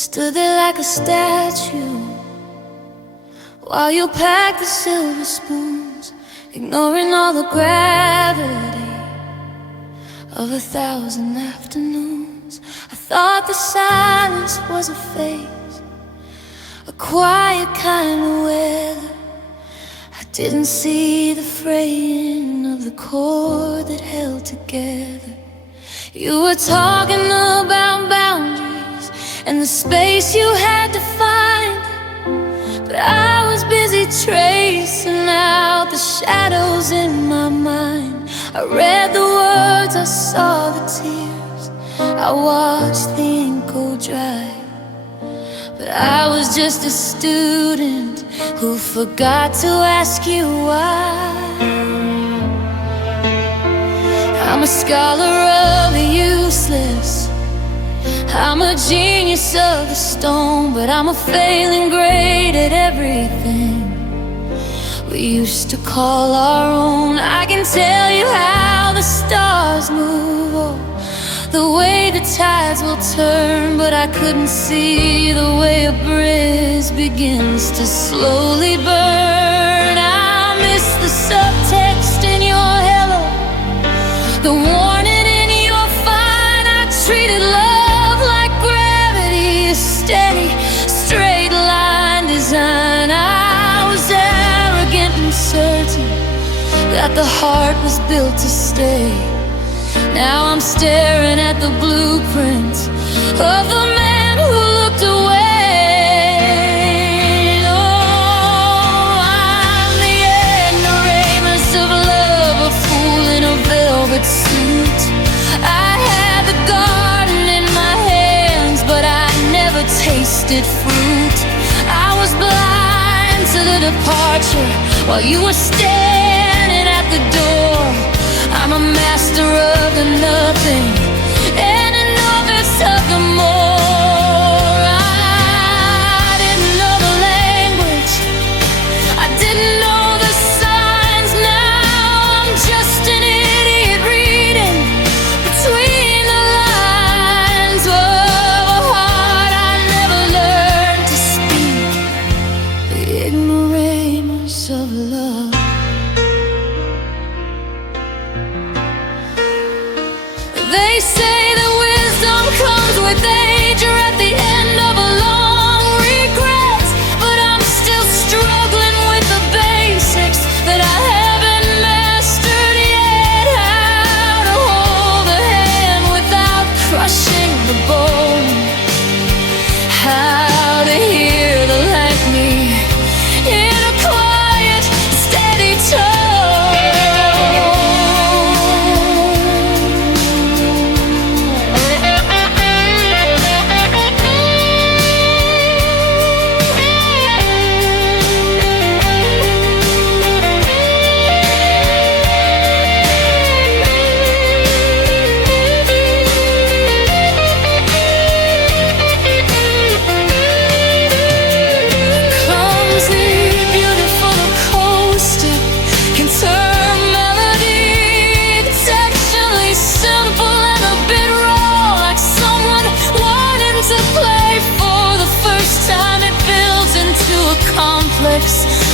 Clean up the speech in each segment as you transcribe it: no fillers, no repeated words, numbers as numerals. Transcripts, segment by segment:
stood there like a statue while you packed the silver spoons, ignoring all the gravity of 1,000 afternoons. I thought the silence was a phase, a quiet kind of weather. I didn't see the fraying of the cord that held together. You were talking about boundaries and the space you had to find, but I was busy tracing out the shadows in my mind. I read the words, I saw the tears, I watched the ink go dry. But I was just a student who forgot to ask you why. I'm a scholar of the useless, I'm a genius of the stone, but I'm a failing grade at everything we used to call our own. I can tell you how the stars move, or the way the tides will turn, but I couldn't see the way a bridge begins to slowly burn. I miss the subtext in your hello, the warning in your fine. I treated love like gravity, a steady, straight line design. I was arrogant and certain that the heart was built to stay. Now I'm staring at the blueprint of the man who looked away. Oh, I'm the ignoramus of love, a fool in a velvet suit. I had the garden in my hands, but I never tasted fruit. I was blind to the departure while you were standing at the door. I'm a master of the nothing and a novice of the more. I didn't know the language, I didn't know the signs. Now I'm just an idiot reading between the lines of a heart I never learned to speak. The ignoramus of love. They say that wisdom comes with age, or at the end of a long regret, but I'm still struggling with the basics that I haven't mastered yet. How to hold a hand without crushing the bone, how to hear the like me in a quiet, steady tone.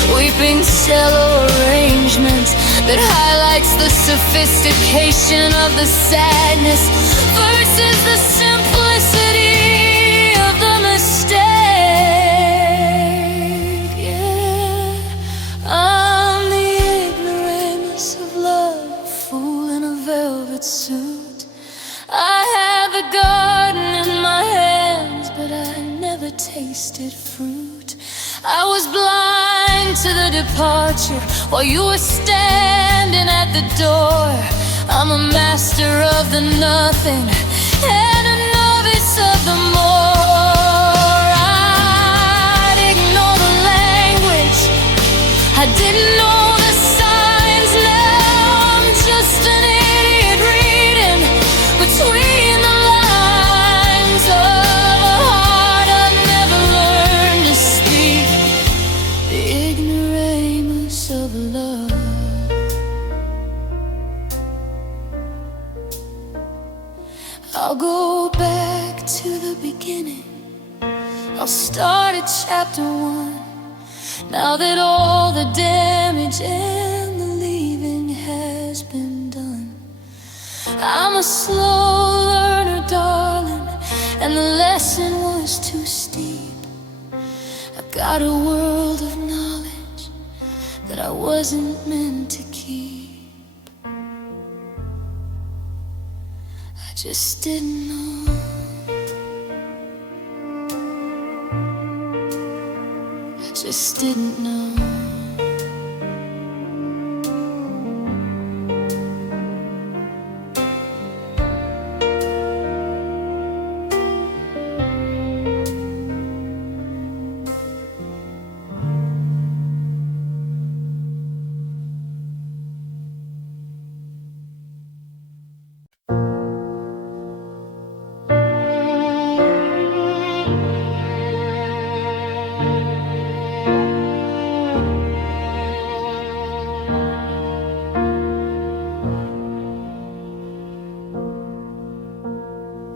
Sweeping cello arrangements that highlights the sophistication of the sadness versus the simplicity of the mistake. Yeah, I'm the ignoramus of love, a fool in a velvet suit. I had the garden in my hands, but I never tasted fruit. I was blind to the departure while you were standing at the door. I'm a master of the nothing and a novice of the more. I'd ignore the language, I didn't know the signs. Now I'm just an idiot reading between the lines of a heart I've never learned to speak. The ignoramus of love. I'll go back to the beginning, started chapter 1. Now that all the damage and the leaving has been done, I'm a slow learner, darling, and the lesson was too steep. I got a world of knowledge that I wasn't meant to keep. I just didn't know. I just didn't know.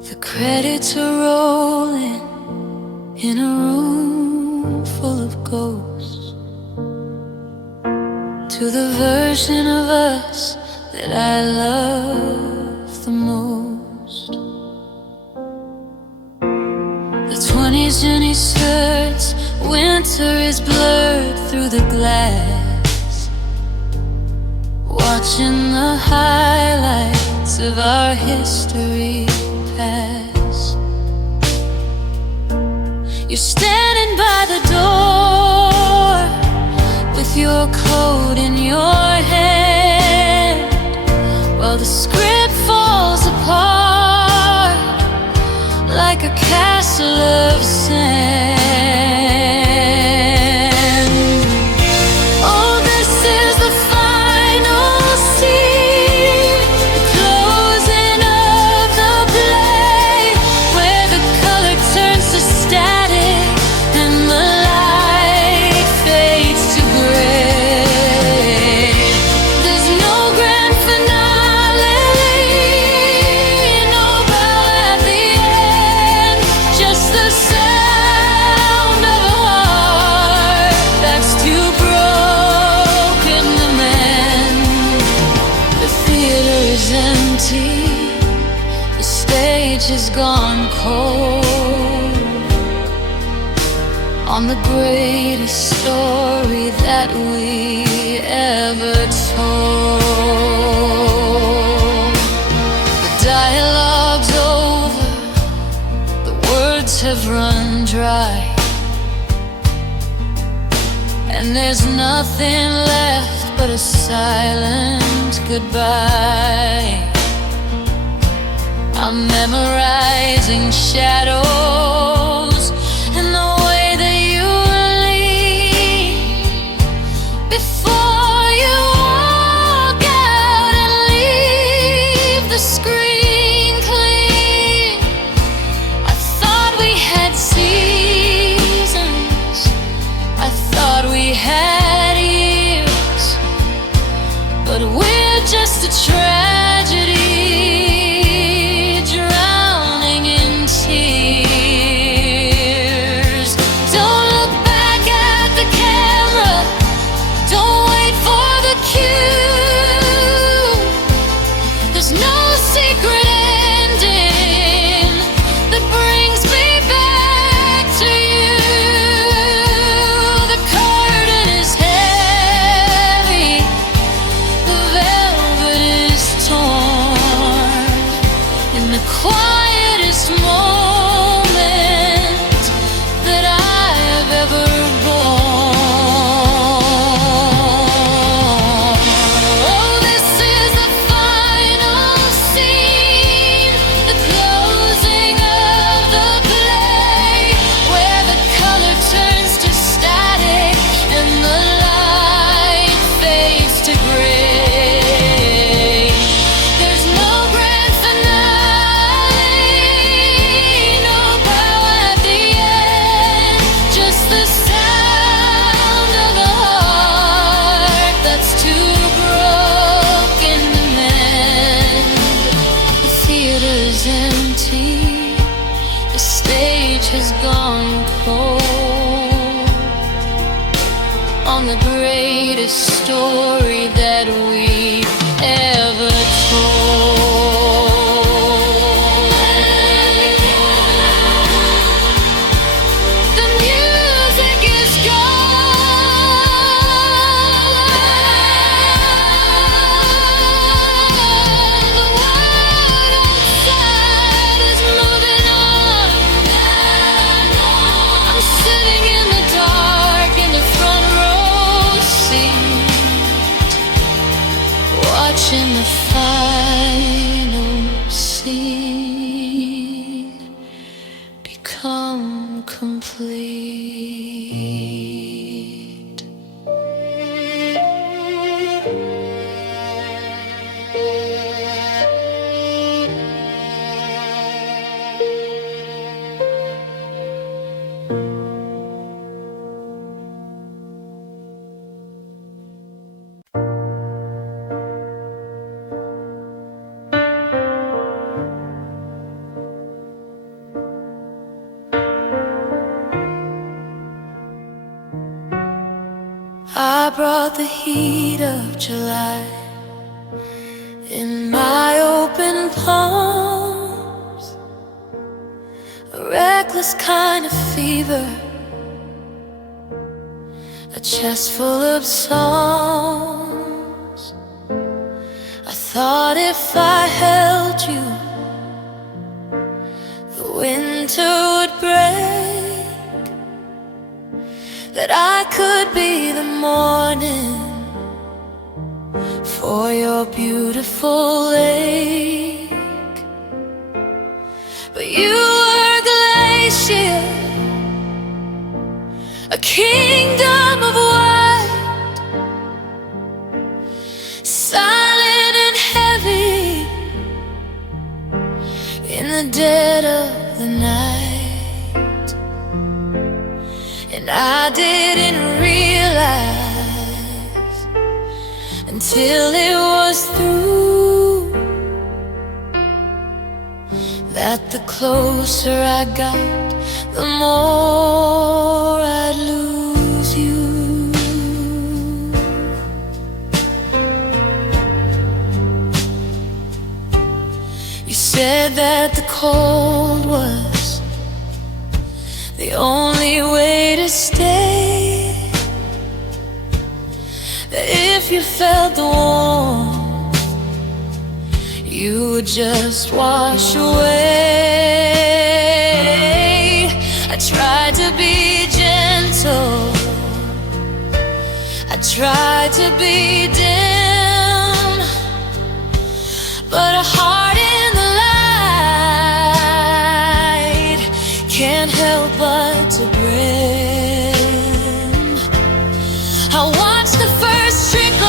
The credits are rolling in a room full of ghosts, to the version of us that I love the most. The 20s journey skirts, winter is blurred through the glass, watching the highlights of our history pass. You're standing by the door with your coat in your hand, while the script falls apart like a castle of sand. Oh, this is the final scene, the closing of the play, where the color turns to static and the light fades to gray. There's no grand finale, no bow at the end, just the sound of a heart that's too broken to mend. The theater is empty, the stage has gone cold, on the greatest story that we ever told. The dialogue's over, the words have run dry, and there's nothing left but a silent goodbye. I'm memorizing shadows and the way that you leave before you walk out and leave the screen clean. I thought we had seasons, I thought we had years, but we're just a tragedy drowning in tears. on the greatest story that we've ever told. The music is gone. The world outside is moving on. I'm sitting in the dark in the front row seat, watching the final scene become complete. I brought the heat of July in my open palms, a reckless kind of fever, a chest full of songs. I thought if I held you, the winter would break, that I could be the morning for your beautiful lake. But you were a glacier, a kingdom of white, silent and heavy in the dead of the night. And I didn't realize until it was through that the closer I got, the more I'd lose you. You said that the cold was the only way to stay, that if you felt the warmth, you would just wash away. I tried to be gentle, I tried to be dim, but a heart in the light can't help but to brim. I watched the first trickle,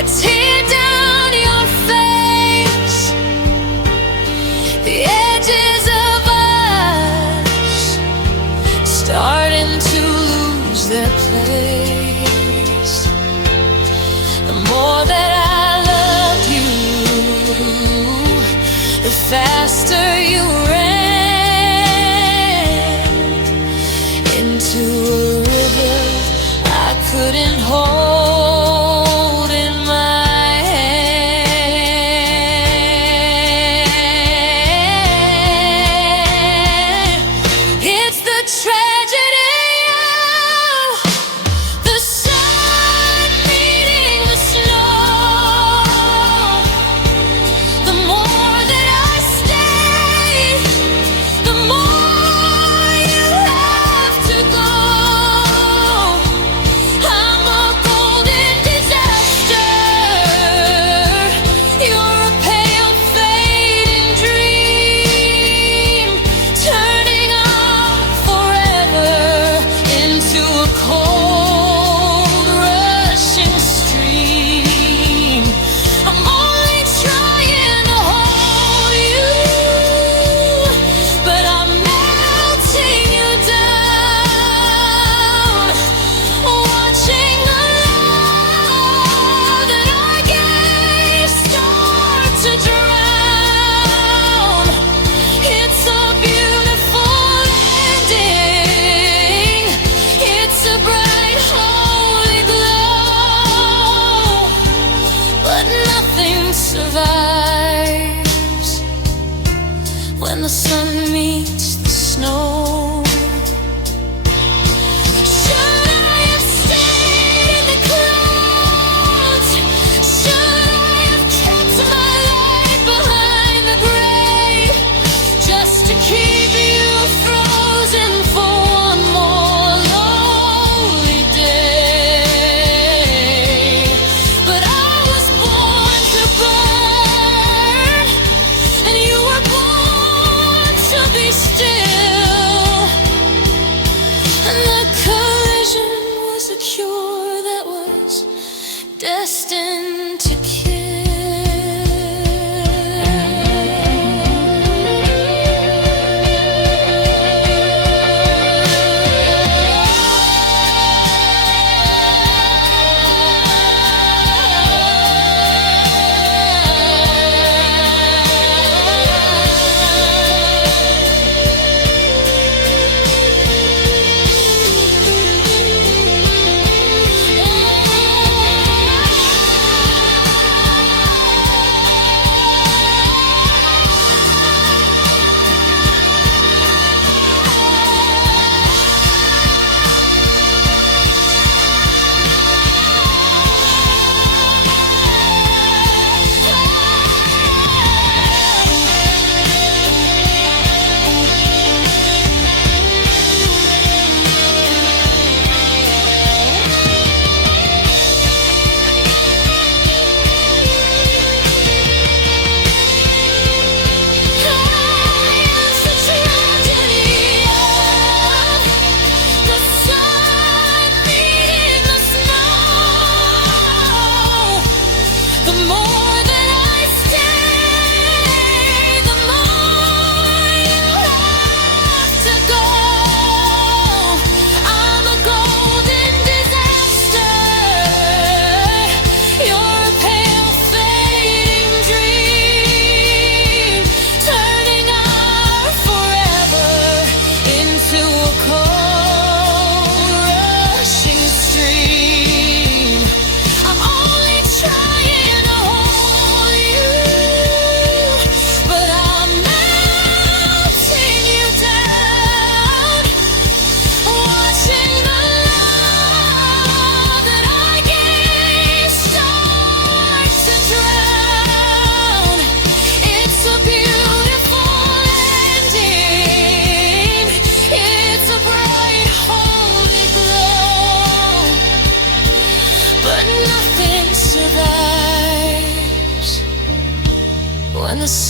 a tear down your face, the edges of us starting to lose their place. The more that I loved you, the faster you ran into a river I couldn't hold in my hand. It's the tragedy of the sun meeting the snow. The more that I stay, the more you have to go. I'm a golden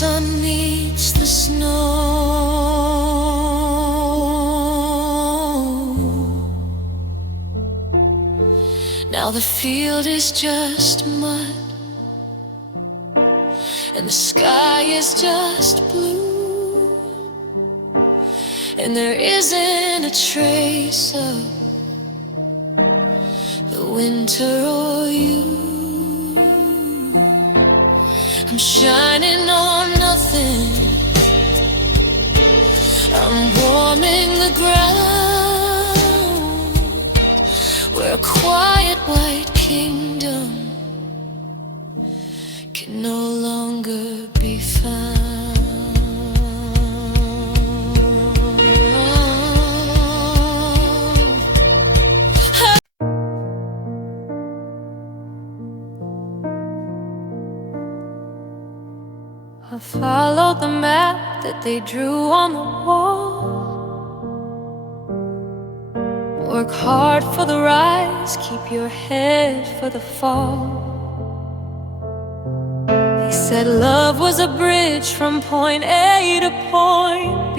sun meets the snow. Now the field is just mud, and the sky is just blue, and there isn't a trace of the winter or you. I'm shining on nothing, I'm warming the ground. We're a quiet white kingdom, can no longer be found. I followed the map that they drew on the wall. Work hard for the rise, keep your head for the fall. He said love was a bridge from point A to point B,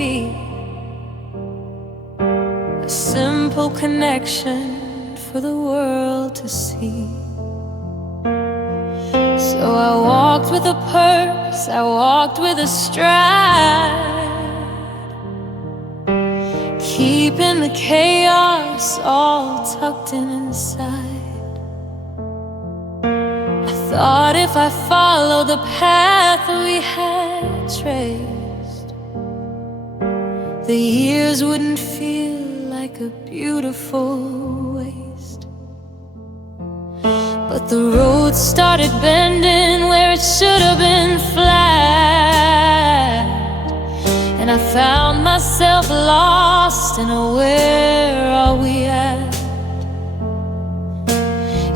a simple connection for the world to see. So I walked with a purpose, I walked with a stride, keeping the chaos all tucked in inside. I thought if I followed the path we had traced, the years wouldn't feel like a beautiful waste. But the road started bending where it should have been flat, and I found myself lost in a where are we at.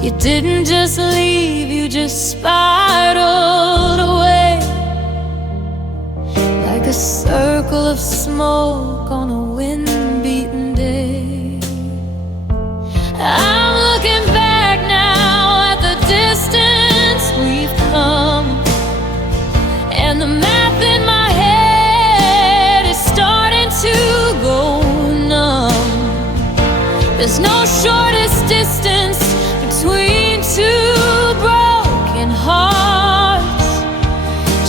You didn't just leave, you just spiraled away, like a circle of smoke on a wind-beaten day. I'm looking back now at the distance we've come, and the math in my head is starting to go numb. There's no shortest distance between two broken hearts,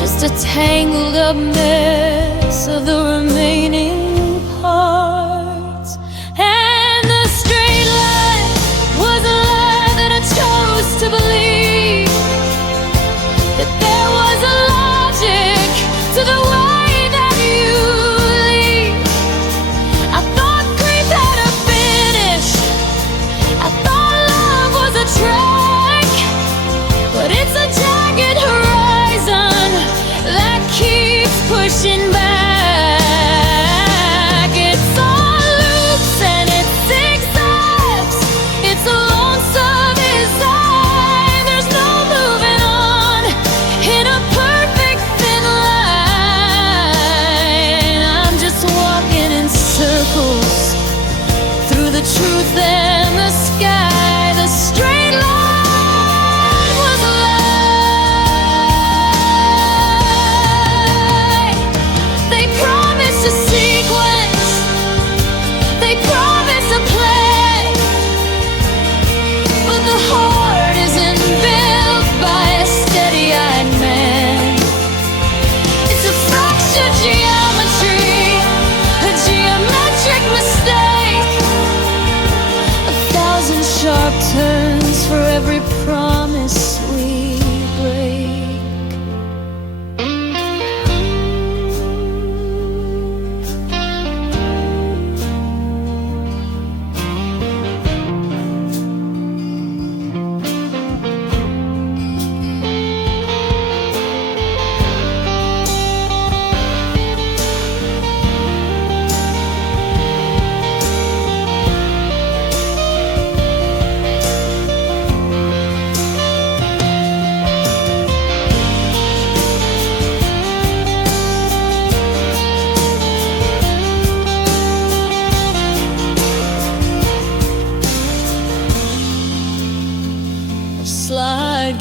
just a tangled up mess of the remaining parts. And the straight line was a lie that I chose to believe, that there was a logic to the way that you leave. I thought grief had a finish, I thought love was a track, but it's a jagged horizon that keeps pushing back. It's all loops and it zigzags, it's a lonesome design. There's no moving on in a perfect thin line. I'm just walking in circles through the truth and the sky. The straight line was a lie. They promised a sequence, they promised a play, but the heart isn't built by a steady-eyed man. It's a fractured geometry, a geometric mistake, 1,000 shots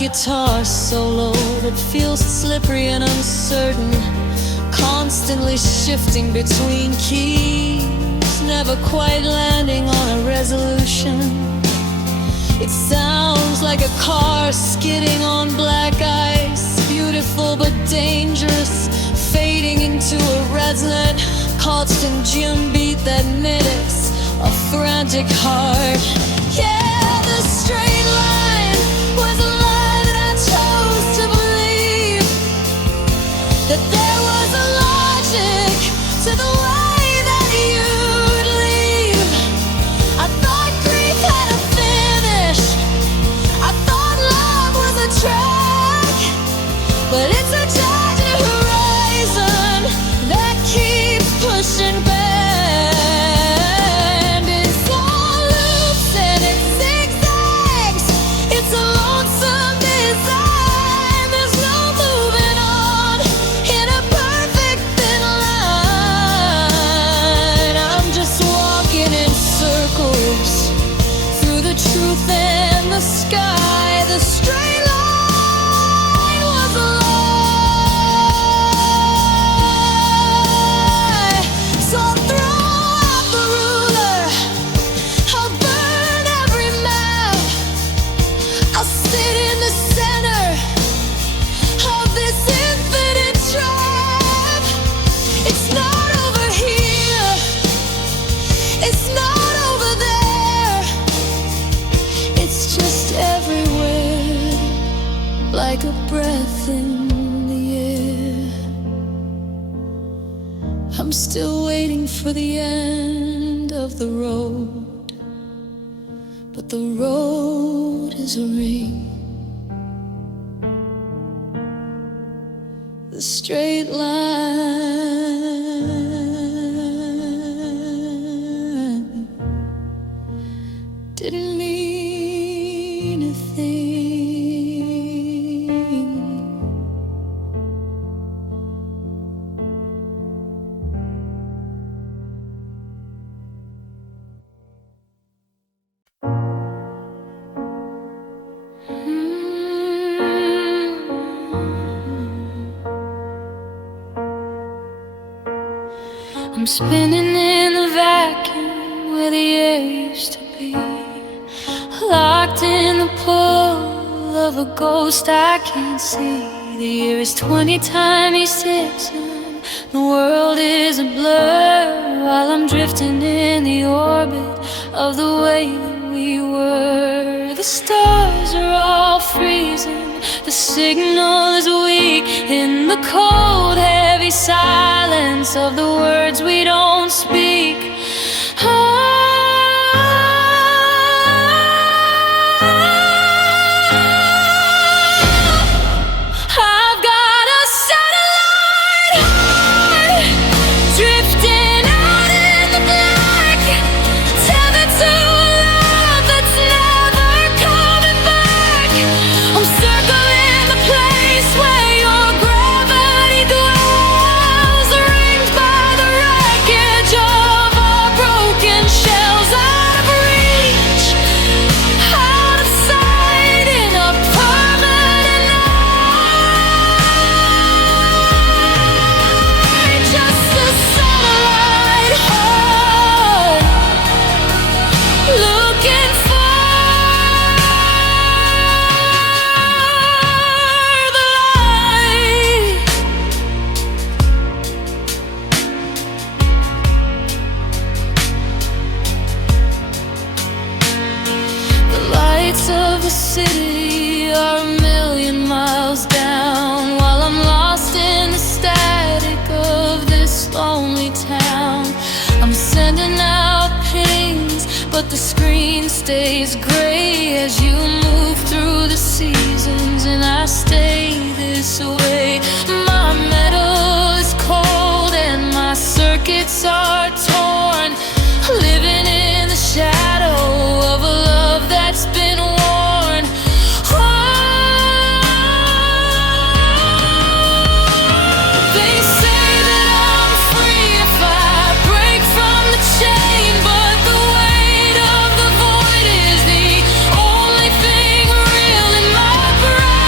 guitar solo that feels slippery and uncertain, constantly shifting between keys, never quite landing on a resolution. It sounds like a car skidding on black ice, beautiful but dangerous, fading into a resonant, constant June beat that mimics a frantic heart. Yeah, the straight line was a lie that I chose to believe, that there was a logic to the way that you'd leave. I thought grief had a finish, I thought love was a track, but it's a giant horizon that keeps pushing back. The sky, the straight line was a lie. So I'll throw out the ruler, I'll burn every map, I'll sit in the center of this infinite trap. It's not over here, it's not over there, it's just everywhere, like a breath in the air. I'm still waiting for the end of the road, but the road is a ring. The straight line didn't mean a thing. I'm spinning in the vacuum where the air used to be, locked in the pull of a ghost I can't see. The year is 20 tiny steps and the world is a blur, while I'm drifting in the orbit of the way that we were. The stars are all freezing, the signal is weak in the cold, heavy silence of the words we don't speak. I've got a satellite heart, drifting out in the black, tethered to a love that's never coming back. I'm circling the place where your gravity dwells, ringed by the wreckage of our broken shells. Out of reach, out of sight, in a permanent night. Just a satellite heart, looking for the light. The lights of the city are a million miles down, while I'm lost in the static of this lonely town. I'm sending out pings, but the screen stays gray as you move through the seasons, and I stay this way. My metal is cold and my circuits are torn, living in the shadow of a love that's been worn. They say that I'm free if I break from the chain, but the weight of the void is the only thing real in my brain.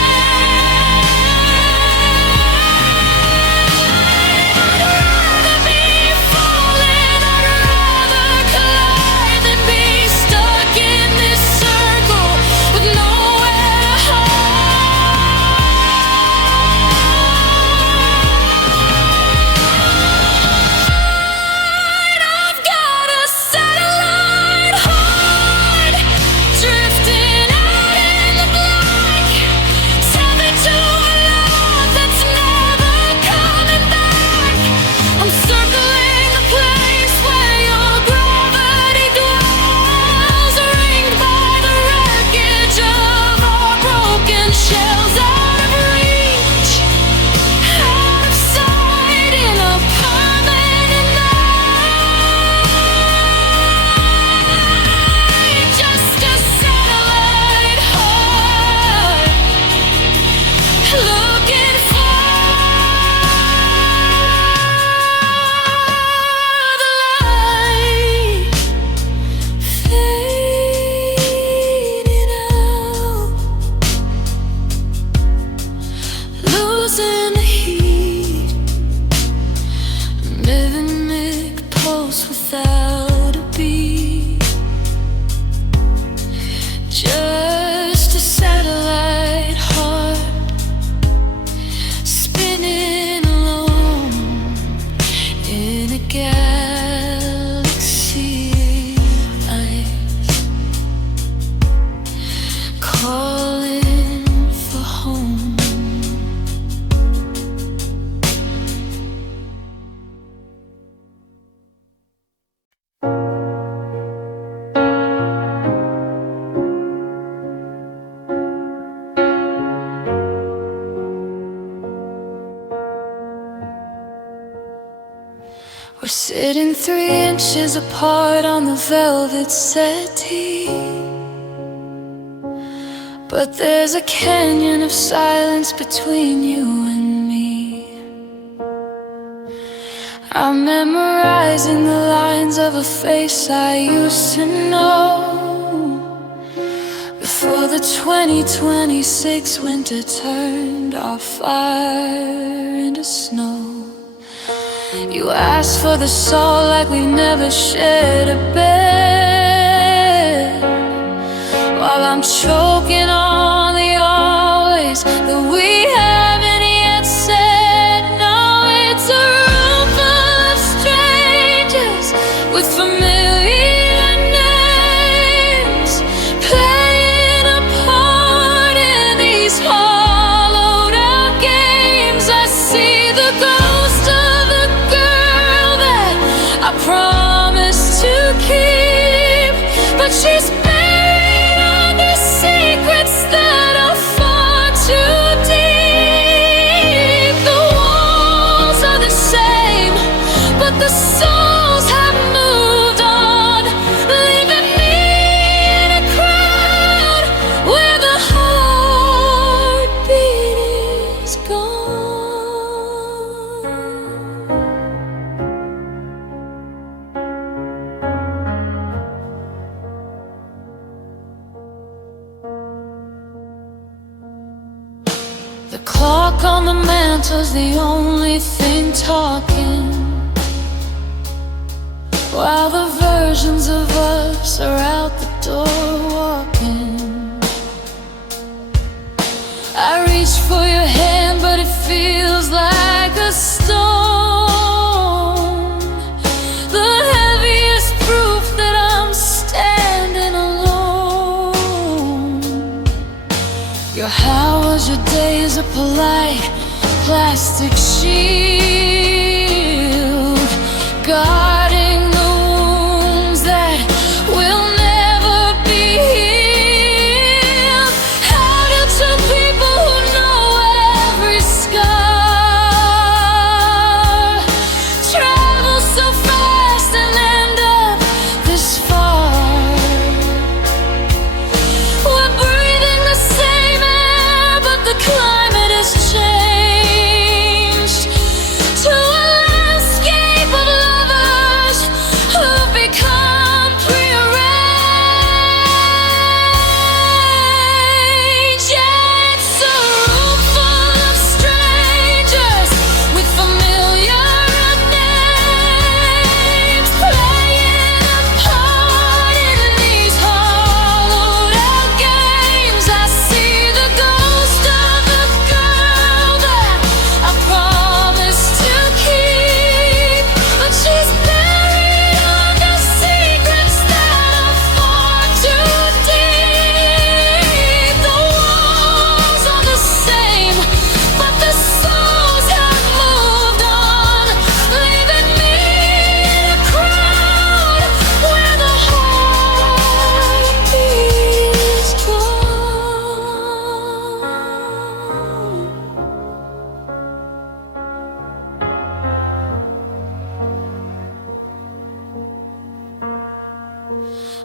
Sitting 3 inches apart on the velvet settee, but there's a canyon of silence between you and me. I'm memorizing the lines of a face I used to know, before the 2026 winter turned our fire into snow. You asked for the salt like we've never shared a bed, while I'm choking on the always that we haven't yet said. Now it's a room full of strangers with familiar names, playing a part in these hollowed out games. I see the ghost of the girl that I promised to keep, but she's buried under secrets that are far too deep. The walls are the same, but the souls have moved on, leaving me in a crowd where the heartbeat is gone. The clock on the mantle's the only thing talking, while the versions of us are out the door walking. I reach for your hand, but it feels like a stone, the heaviest proof that I'm standing alone. Your how was your day is a polite plastic shield, guarding the wounds that will never be healed. How do two people who know every scar travel so fast and end up this far? We're breathing the same air, but the climate has changed to a landscape of lovers who've become prearranged. Yeah, it's a room full of strangers with familiar names, playing a part in these hollowed out games. I see the ghost of the girl that I promised to keep, but she's buried under secrets that are far too deep. The walls are the same, but the souls have moved on, leaving me in a crowd where the heartbeat is gone.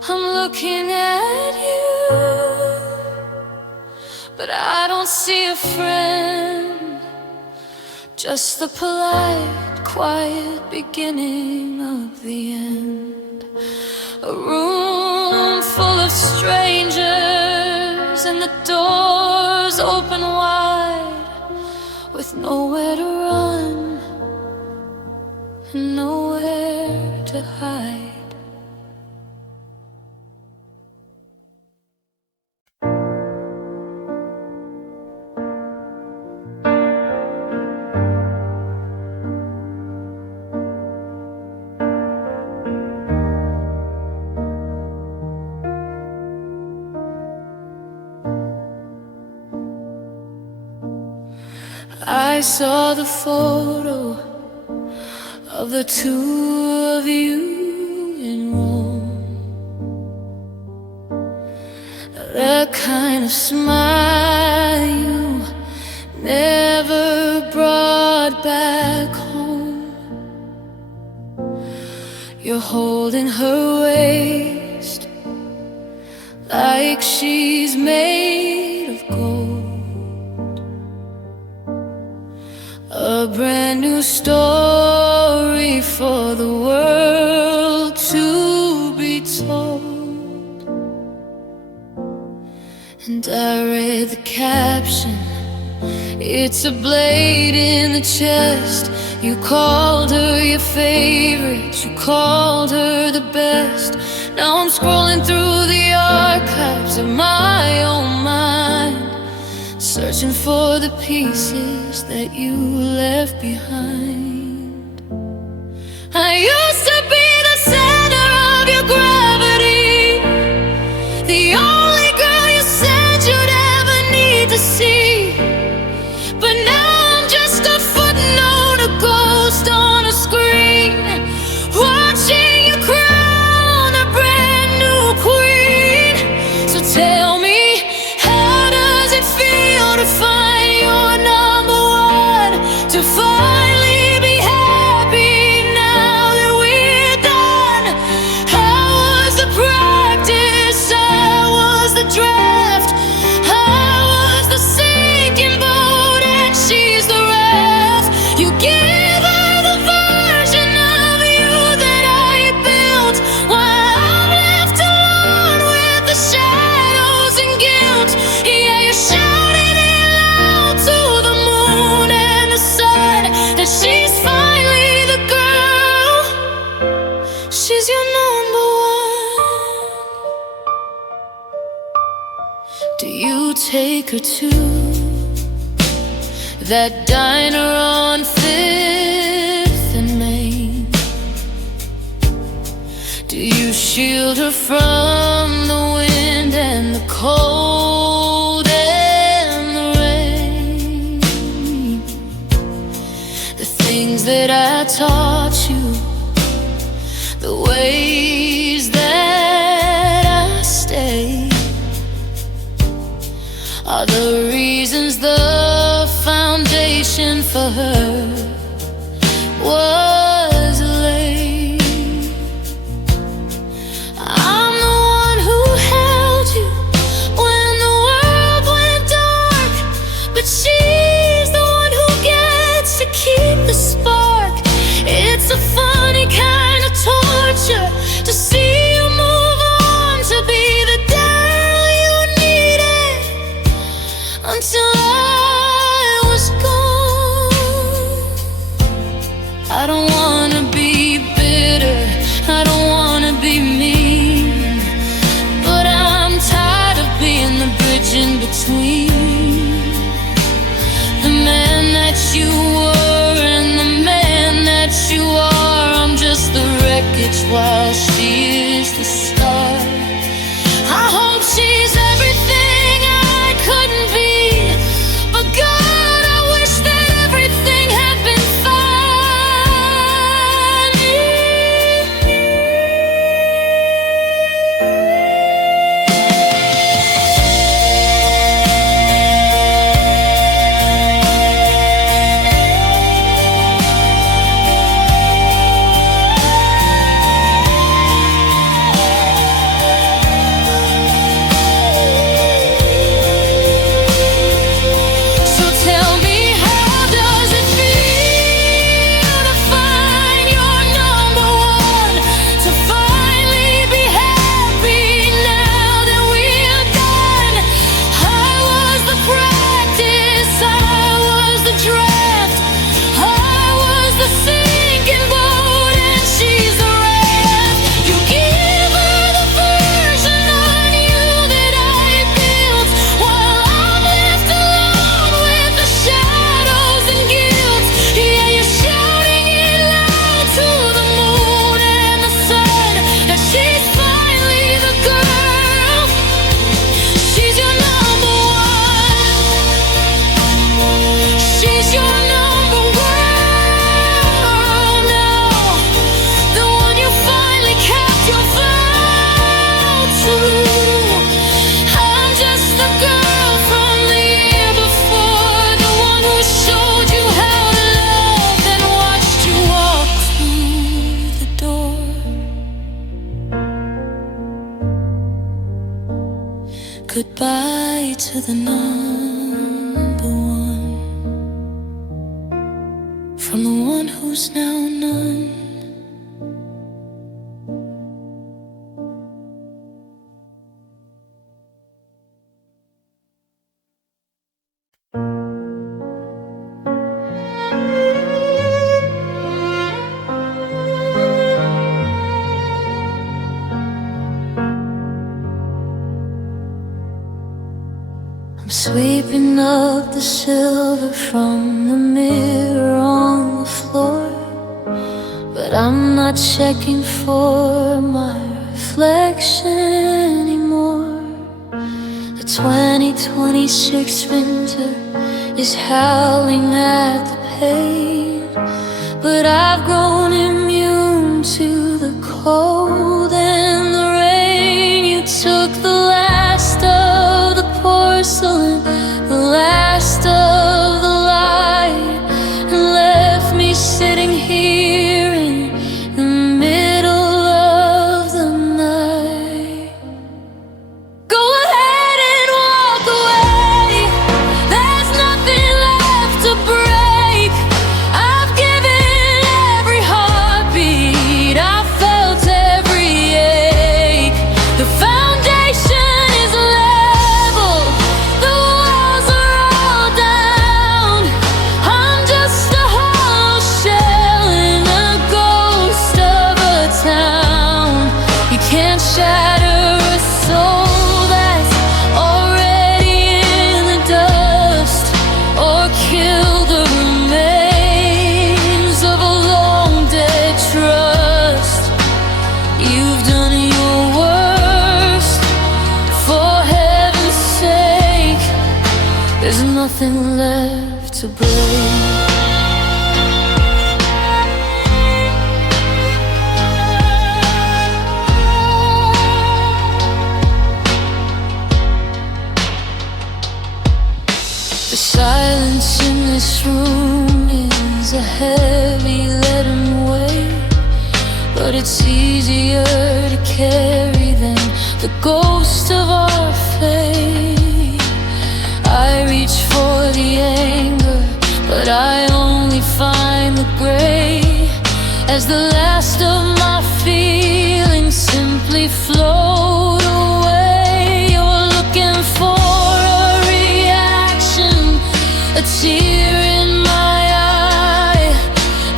I'm looking at you, but I don't see a friend, just the polite, quiet beginning of the end. A room full of strangers and the doors open wide, with nowhere to run and nowhere to hide. I saw the photo of the two of you in Rome, that kind of smile you never brought back home. You're holding her waist like she's made of gold. A brand new story for the world to be told. And I read the caption, it's a blade in the chest. You called her your favorite, you called her the best. Now I'm scrolling through the archives of my own mind, searching for the pieces that you left behind. I used to be the center of your gravity, the only girl you said you'd ever need to see. But now I'm just a footnote, a ghost on a screen, watching you crown a brand new queen. So tell me, how does it feel to find your number one, to finally be happy now that we're done? How was the practice? How was the draft? How was the sinking boat and she's the raft? You give her the version of you that I built, while I'm left alone with the shadows and guilt. Yeah, you shouted it loud to the moon and the sun that she's finally the girl, she's your number one. Do you take her to that diner on 5th and Main? Do you shield her from the wind and the cold and the rain? The things that I taught you, the ways that I stay, are the reasons the foundation for her was laid. I'm the one who held you when the world went dark, but she's the one who gets to keep the spark. It's a funny kind of torture to see you move on, to be the girl you needed until I was gone. Goodbye to the number one, from the one who's now none. I'm sweeping up the silver from the mirror on the floor, but I'm not checking for my reflection anymore. The 2026 winter is howling at the pain, but I've grown immune to the cold and the rain. You took the last of the porcelain, the last of the light, and left me sitting here in the middle of the night. Go ahead and walk away, there's nothing left to break. I've given every heartbeat, I've felt every ache. The foundation is level, the walls are all down. I'm just a hollow shell in a ghost of a town. You can't shatter a soul that's already in the dust, or kill the remains of a long dead trust. You've done your worst, for heaven's sake. There's nothing left to break. The silence in this room is a heavy leaden weight, but it's easier to carry than the ghost of our fate. I reach for the anger, but I only find the gray, as the last of my feelings simply float away. You're looking for a reaction, a tear in my eye,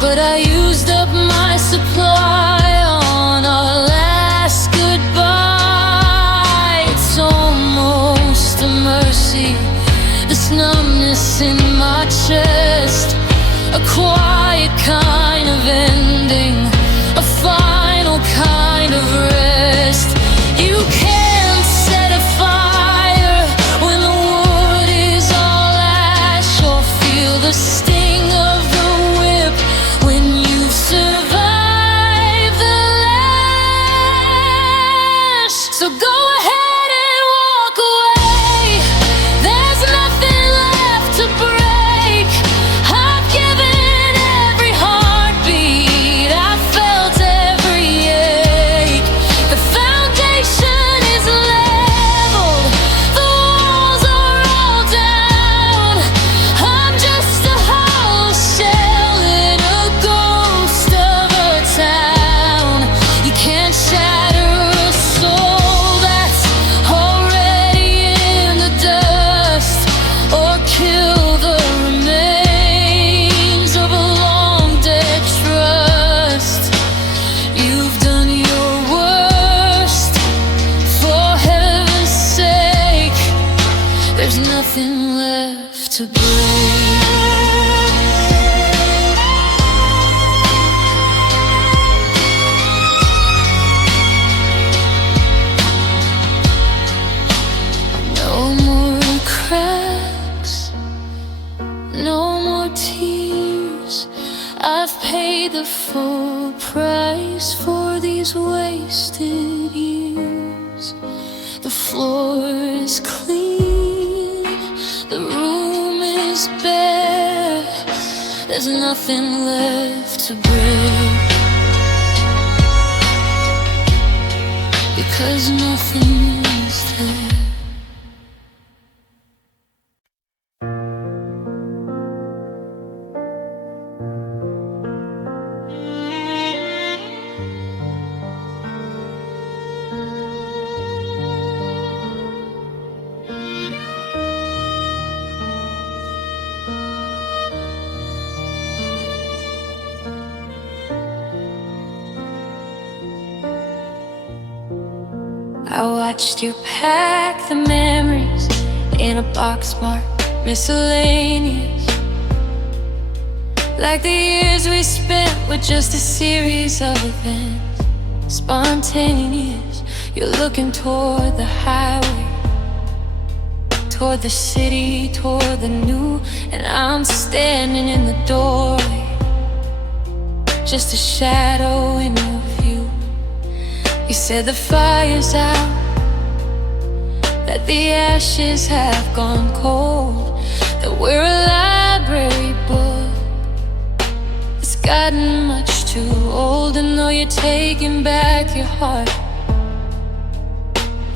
but I used up my supply on our last goodbye. It's almost a mercy, this numbness in my chest, a quiet kind of ending, a final kind of rest. You can't set a fire when the wood is all ash, or feel the sting of the whip when you've survived the lash. So go ahead and walk away, there's nothing left to break. I've given every heartbeat, I've felt every ache. The foundation is leveled, the walls are all down. I'm just a hollow shell in a ghost of a town. You can't shatter a soul that's already in the dust, or kill the remains of a long dead trust. You've done your worst, for heaven's sake. There's nothing left to break. No more cracks, no more tears. I've paid the full price for these wasted years. The floor is clean, the room is bare. There's nothing left to break, because nothing is there. watched you pack the memories in a box marked miscellaneous, like the years we spent were just a series of events, spontaneous. You're looking toward the highway, toward the city, toward the new, and I'm standing in the doorway, just a shadow in your view. You said the fire's out, that the ashes have gone cold, that we're a library book that's gotten much too old. And though you're taking back your heart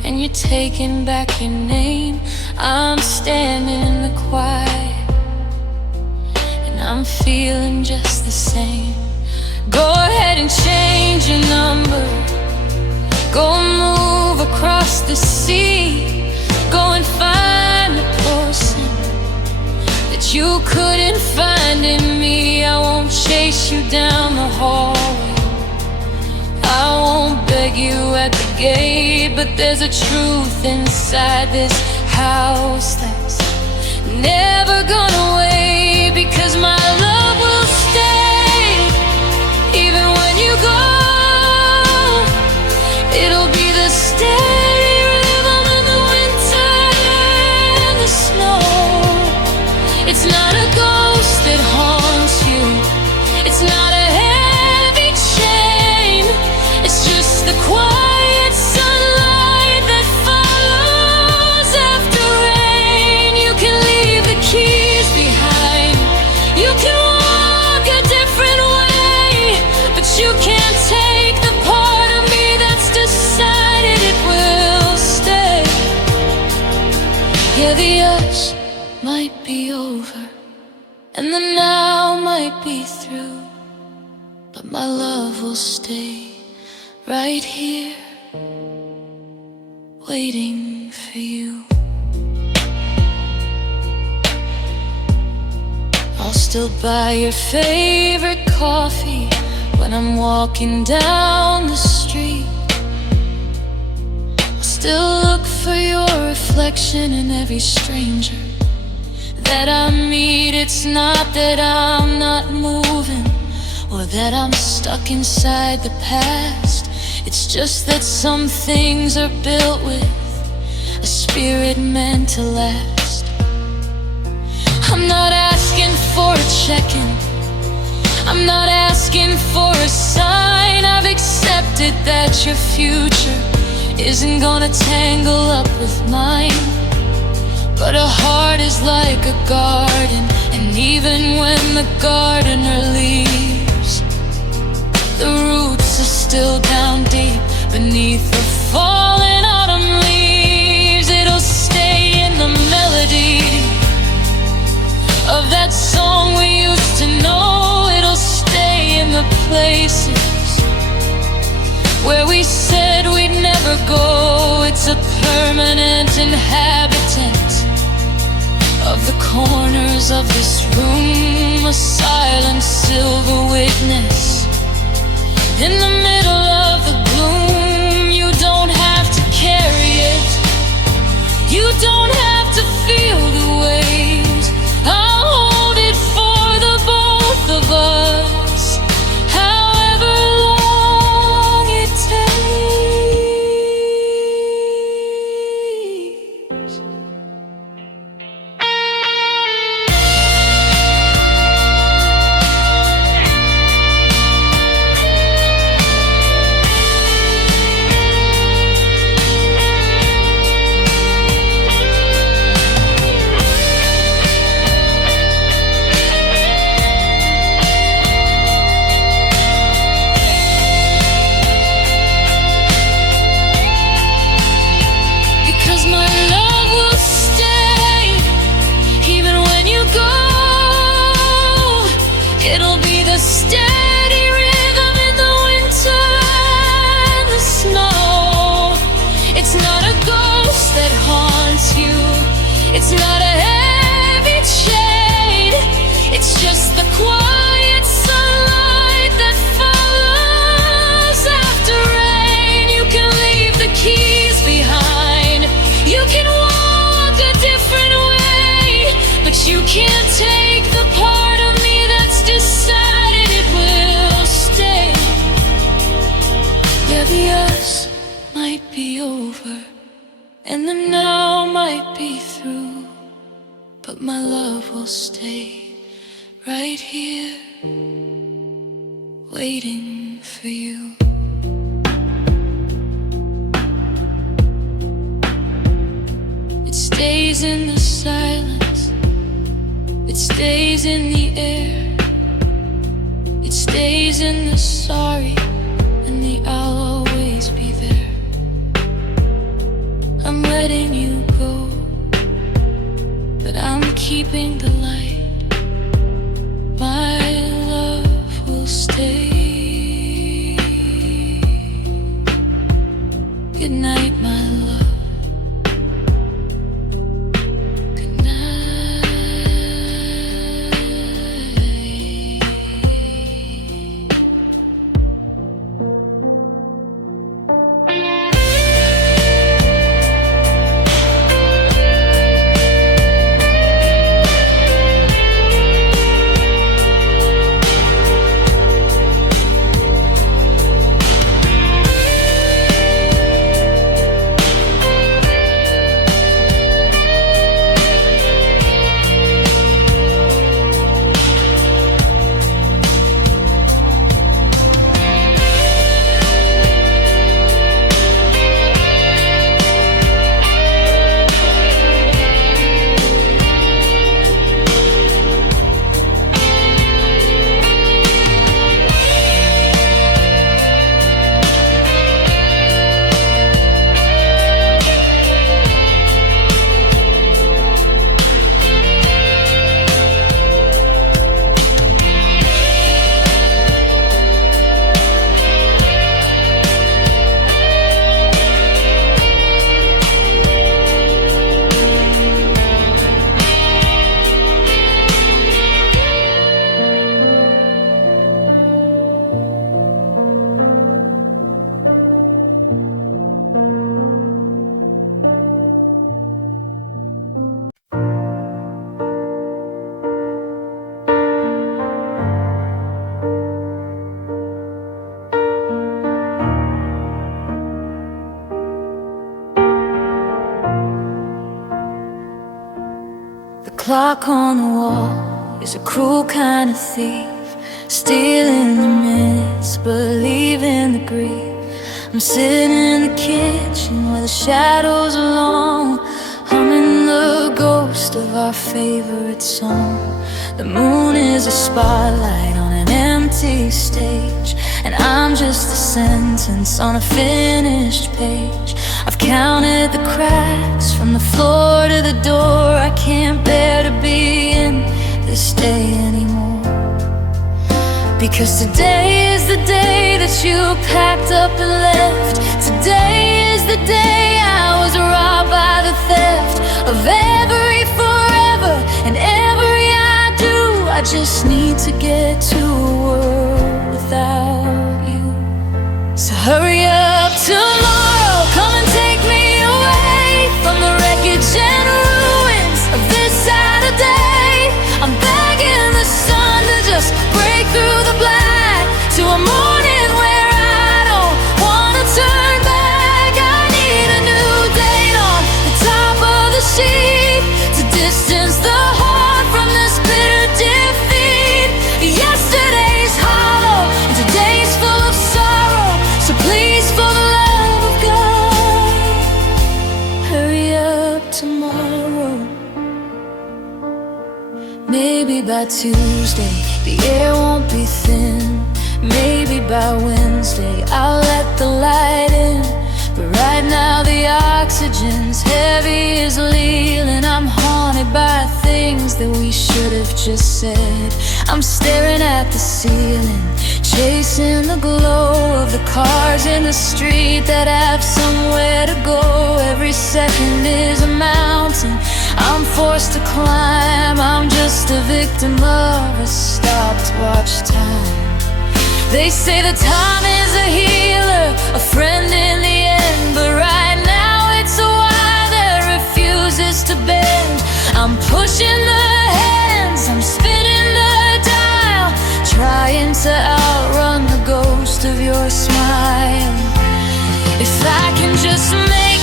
and you're taking back your name, I'm standing in the quiet and I'm feeling just the same. Go ahead and change your number, go move across the sea, go and find the person that you couldn't find in me. I won't chase you down the hallway, I won't beg you at the gate, but there's a truth inside this house that's never gonna wait, because my love will stay even when you go. It'll be the steady rhythm in the winter and the snow. It's not a ghost that haunts you, it's not a heavy chain, it's just the quiet sunlight that follows after rain. You can leave the keys behind, you can walk a different way, but you can't take the part of me that's decided it will stay. Yeah, the us might be over and the now might be through, but my love will stay right here, waiting for you. I'll still buy your favorite coffee when I'm walking down the street. I'll still look for your reflection in every stranger that I meet. It's not that I'm not moving or that I'm stuck inside the past, it's just that some things are built with a spirit meant to last. I'm not asking for a check-in, I'm not asking for a sign. I've accepted that your future isn't gonna tangle up with mine, but a heart is like a garden, and even when the gardener leaves, the roots are still down deep beneath the fallen autumn leaves. It'll stay in the melody of that song we used to know. It'll stay in the places where we said we'd never go. It's a permanent inhabitant of the corners of this room, a silent silver witness in the middle of the gloom. You don't have to carry it, you don't have to feel the weight. I'll hold it for the both of us, however long it takes. Steady rhythm in the winter and the snow. It's not a ghost that haunts you, it's not a heavy shade, it's just the quiet sunlight that follows after rain. You can leave the keys behind, over, and the now might be through, but my love will stay right here, waiting for you. It stays in the silence, it stays in the air, it stays in the sorry and the I'll always be there. I'm letting you go, but I'm keeping the light. My love will stay. Good night, my love. The clock on the wall is a cruel kind of thief, stealing the minutes but leaving the grief. I'm sitting in the kitchen where the shadows are long, humming the ghost of our favorite song. The moon is a spotlight on an empty stage, and I'm just a sentence on a finished page. I've counted the cracks from the floor to the door. I can't bear to be in this day anymore, because today is the day that you packed up and left. Today is the day I was robbed by the theft of every forever and every I do. I just need to get to a world without you. So hurry up tomorrow, come and take me away from the wreckage and ruins of this Saturday. I'm begging the sun to just break through the black to a morning where I don't wanna turn back. I need a new date on the top of the sheet to distance the heart from this bitter defeat. Yesterday's hollow and today's full of sorrow, so please, for the love of God, hurry up tomorrow. Maybe by Tuesday the air won't be thin, maybe by Wednesday I'll let the light in. But right now the oxygen's heavy as lead, and I'm haunted by things that we should have just said. I'm staring at the ceiling, chasing the glow of the cars in the street that have somewhere to go. Every second is a mountain I'm forced to climb. I'm just a victim of a stopwatch time. They say that time is a healer, a friend in the end, but right now it's a wire that refuses to bend. I'm pushing the hands, I'm spinning the dial, trying to outrun the ghost of your smile. If I can just make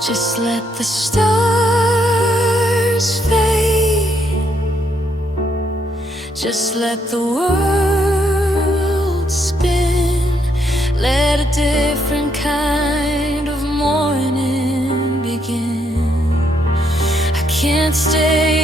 Just let the stars fade. Just let the world spin. Let a different kind of morning begin. I can't stay